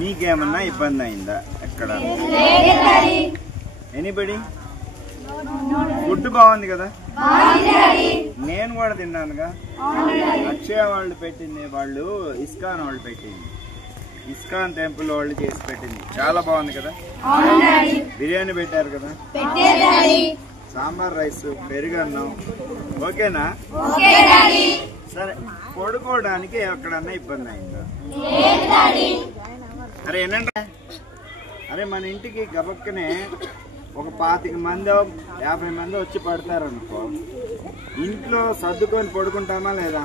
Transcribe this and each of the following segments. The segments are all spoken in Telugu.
మీకేమన్నా ఇబ్బంది అయిందా ఎక్కడ? ఎనీబడి? ఫుడ్ బాగుంది కదా? నేను కూడా తిన్నానుగా. అక్షయ వాళ్ళు పెట్టింది, వాళ్ళు ఇస్కాన్ వాళ్ళు పెట్టింది, ఇస్కాన్ టెంపుల్ వాళ్ళు చేసి పెట్టింది, చాలా బాగుంది కదా. బిర్యానీ పెట్టారు కదా, సాంబార్ రైస్, పెరుగన్నం, ఓకేనా? సరే, పడుకోవడానికి ఎక్కడన్నా ఇబ్బంది అయిందా? అరే ఏంటంటే, అరే మన ఇంటికి గబక్కనే ఒక 25 మందో 50 మంది వచ్చి పడతారు అనుకో, ఇంట్లో సర్దుకొని పడుకుంటామా లేదా?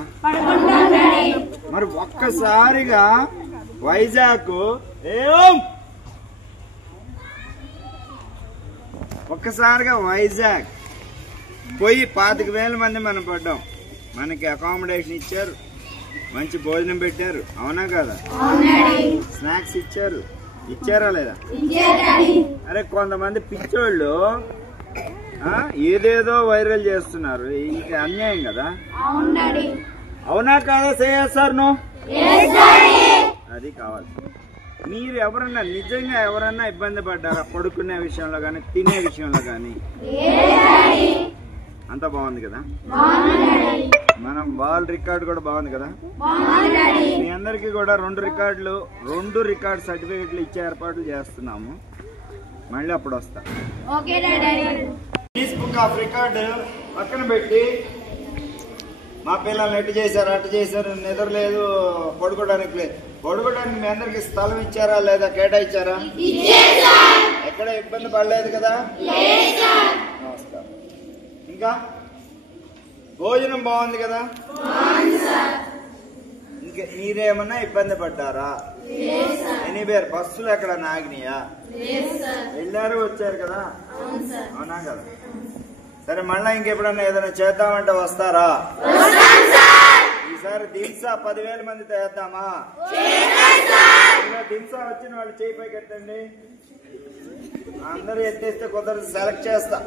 మరి ఒక్కసారిగా వైజాగ్ పోయి 25,000 మంది మనం పడ్డాం. మనకి అకామిడేషన్ ఇచ్చారు, మంచి భోజనం పెట్టారు, అవునా కదా? స్నాక్స్ ఇచ్చారా లేదా? అరే కొంతమంది పిచ్చోళ్ళు ఏదేదో వైరల్ చేస్తున్నారు, ఇది అన్యాయం కదా? అవునా కాదా? సార్ నో, అది కావాలి. మీరు ఎవరన్నా నిజంగా ఎవరన్నా ఇబ్బంది పడ్డారా పడుకునే విషయంలో కానీ తినే విషయంలో కానీ? అంత బాగుంది కదా. మనం వరల్డ్ రికార్డ్ కూడా బాగుంది కదా. మీ అందరికీ కూడా 2 రికార్డ్ సర్టిఫికెట్లు ఇచ్చే ఏర్పాట్లు చేస్తున్నాము. మళ్ళీ అప్పుడు వస్తా. గిన్నీస్ బుక్ ఆఫ్ రికార్డ్ పక్కన పెట్టి మా పిల్లల్ని ఎటు చేశారు అటు చేశారు, నిద్రలేదు, పడుకోవడానికి లేదు. పడుకోవడానికి మీ అందరికి స్థలం ఇచ్చారా లేదా? కేటాయించారా? ఎక్కడ ఇబ్బంది పడలేదు కదా? నమస్కారం. ఇంకా భోజనం బాగుంది కదా? ఇంకా మీరేమన్నా ఇబ్బంది పడ్డారా? ఎనీవేర్ బస్సులు ఎక్కడ ఆగినాయా? వెళ్ళారు వచ్చారు కదా, అవునా కదా? సరే, మళ్ళా ఇంకెప్పుడన్నా ఏదైనా చేద్దామంటే వస్తారా? ఈసారి దింసా 10,000 మందితో వేద్దామా? దింసా వచ్చిన వాళ్ళు చేయి పైకి ఎత్తండి. అందరూ ఎత్తేస్తే కొందరు సెలెక్ట్ చేస్తా.